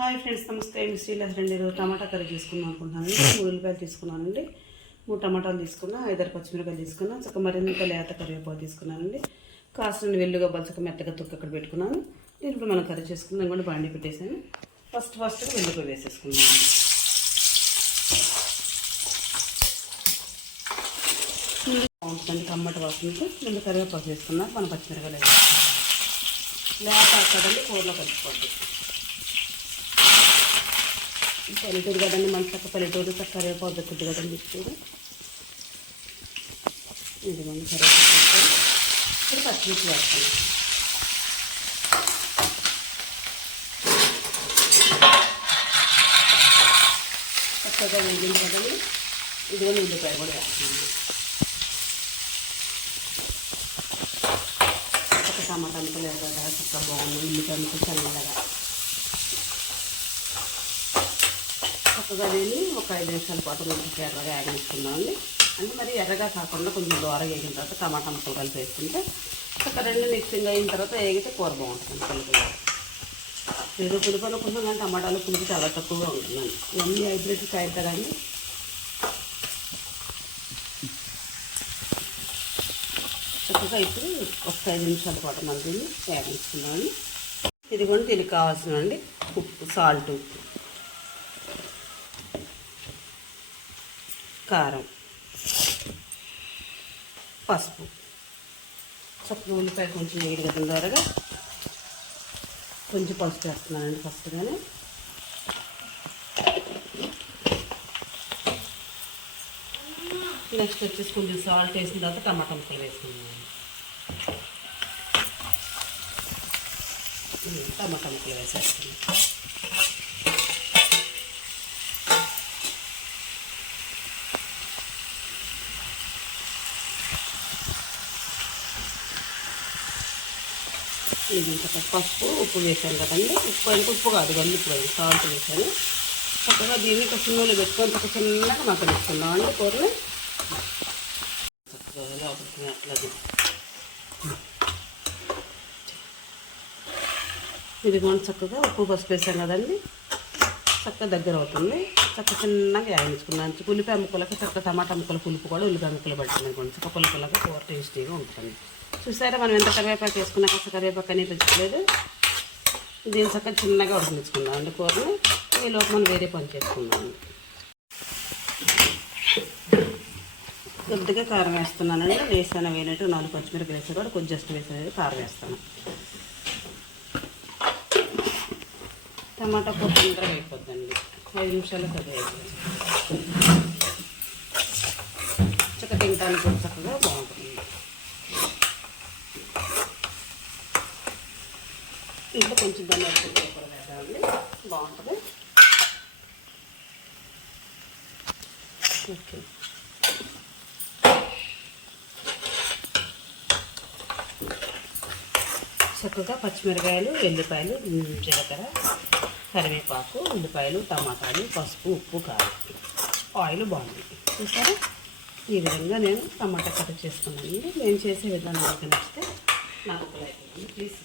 Hi friends, నమస్తే. శ్రీలహరి అండి. ఈరోజు టమాటా కర్రీ చేసుకుందాం అనుకుంటున్నాను. 3 ఉల్లిపాయలు తీసుకున్నానండి, 3 టమాటాలు తీసుకున్నా, 5 పచ్చిమిరపకాయలు తీసుకున్నా, చక్క మరింత లేత కరివేపాకు తీసుకున్నానండి, కాసిన వెల్లుగా బలచక మెత్తగా తుక్కు అక్కడ పెట్టుకున్నాను. దీంట్లో మనం కర్రీ చేసుకుందాం కూడా బాండి పెట్టేసాను. ఫస్ట్గా వెల్లుగా వేసేసుకున్నాను. బాగుంటుంది టమాటా వాసనకి. ముందు కరివేపాకు వేసుకున్నాక మనం పచ్చిమిరపకాయలు వేసుకున్నాం. లేత కదండి కూరలో కలిసిపోద్ది. పల్లెటూరు కదండి, మన చక్క పల్లెటూరు చక్క కరివేపాకు దొక్కుద్ది కదండి. ఇప్పుడు ఇది మనం కరివేపాకు ఇప్పుడు పచ్చిమిర్చి వేస్తాను. చక్కగా వేగింది కదండి. ఇదిగో ఉల్లిపాయ కూడా వేస్తున్నాను. చక్క టమాటా అంతా లేదా చక్క బాగుంది. ఉల్లిపాయ అంతా చల్లగా చక్కగా వేసి ఒక 5 నిమిషాల పాటు కొంచెం ఎర్రగా వేగనిస్తున్నామండి. అంటే మరి ఎర్రగా కాకుండా కొంచెం దూరగా వేగిన తర్వాత టమాటా ముక్కలు కలిపి వేసుకుంటే చక్క 2 మిక్సింగ్ అయిన తర్వాత వేగితే కూర బాగుంటుంది. పులుపుగా ఏదో పులుపు అనుకుంటున్నాం కానీ టమాటాలు పులుపు చాలా తక్కువగా ఉంటుందండి. ఇవన్నీ హైబ్రిడ్ కాయలు కదండి. చక్కగా ఇప్పుడు ఒక 5 నిమిషాల పాటు మనం దీన్ని వేగనిస్తున్నామండి. ఇది కూడా దీనికి కావాల్సినండి ఉప్పు, సాల్ట్, కారం, పసుపు. చక్కగా ఉల్లిపాయ కొంచెం వేడి కదా ద్వారాగా కొంచెం పసుపు వేస్తున్నానండి ఫస్ట్గానే. నెక్స్ట్ వచ్చేసి కొంచెం సాల్ట్ వేసిన తర్వాత టమాటా ముక్కలు వేసుకున్నాను. టమాటా ముక్కలు వేసేస్తున్నాను. ఇది చక్కగా పసుపు, ఉప్పు వేసాను కదండి. ఉప్పు అంటే ఉప్పు కాదు కానీ ఇప్పుడు సాల్ట్ వేసాను. చక్కగా దీన్ని సిమ్లో పెట్టుకొని చక్క చిన్నగా మగ్గనిస్తున్నాం అండి కూరని. చక్కగా లోపలికి అట్లా ఇది కూడా చక్కగా ఉప్పు పసుపు వేసాను కదండి. చక్కగా దగ్గర అవుతుంది. చక్క చిన్నగా వేయించుకున్నాను. ఉల్లిపాయ ముక్కలకి చక్క టమాటా ముక్కల పులుపు కూడా ఉల్లిపాయ ముక్కలు పడుతుంది కొంచెం చక్క పులుపులాగా కూర టేస్టీగా ఉంటుంది. చూసారా మనం ఎంత కరివేపాకు వేసుకున్నా కాస్త కరివేపాకు అనేది పెంచుకోలేదు. దీని చక్కగా చిన్నగా ఉడకనిచ్చుకుందాం అండి కూరని. ఈలోపు మనం వేరే పని చేసుకుందాం. కొద్దిగా కారం వేస్తున్నానండి. వేసాను వేయనట్టు 4 పచ్చిమిరపకాయలు వేసాను కూడా కొంచెం జస్ట్ వేసేది కారం వేస్తాను. టమాటా కూర తొందరగా అయిపోద్దండి. 5 నిమిషాలు కొద్దిగా అయిపోతుంది. చక్క తినడానికి కూడా చక్కగా బాగుంటుంది. ఇంట్లో కొంచెం ధనియాల పొడి కూడా వేద్దామండి, బాగుంటుంది. ఓకే, చక్కగా పచ్చిమిరకాయలు, ఎల్లిపాయలు, జీలకర్ర, కరివేపాకు, ఉల్లిపాయలు, టమాటాలు, పసుపు, ఉప్పు, కారం, ఆయిల్ బాగుంది. చూసారా ఈ విధంగా నేను టమాటా కర్రీ చేసుకున్నానండి. నేను చేసే విధానం నచ్చితే నాకు లైక్ ప్లీజ్.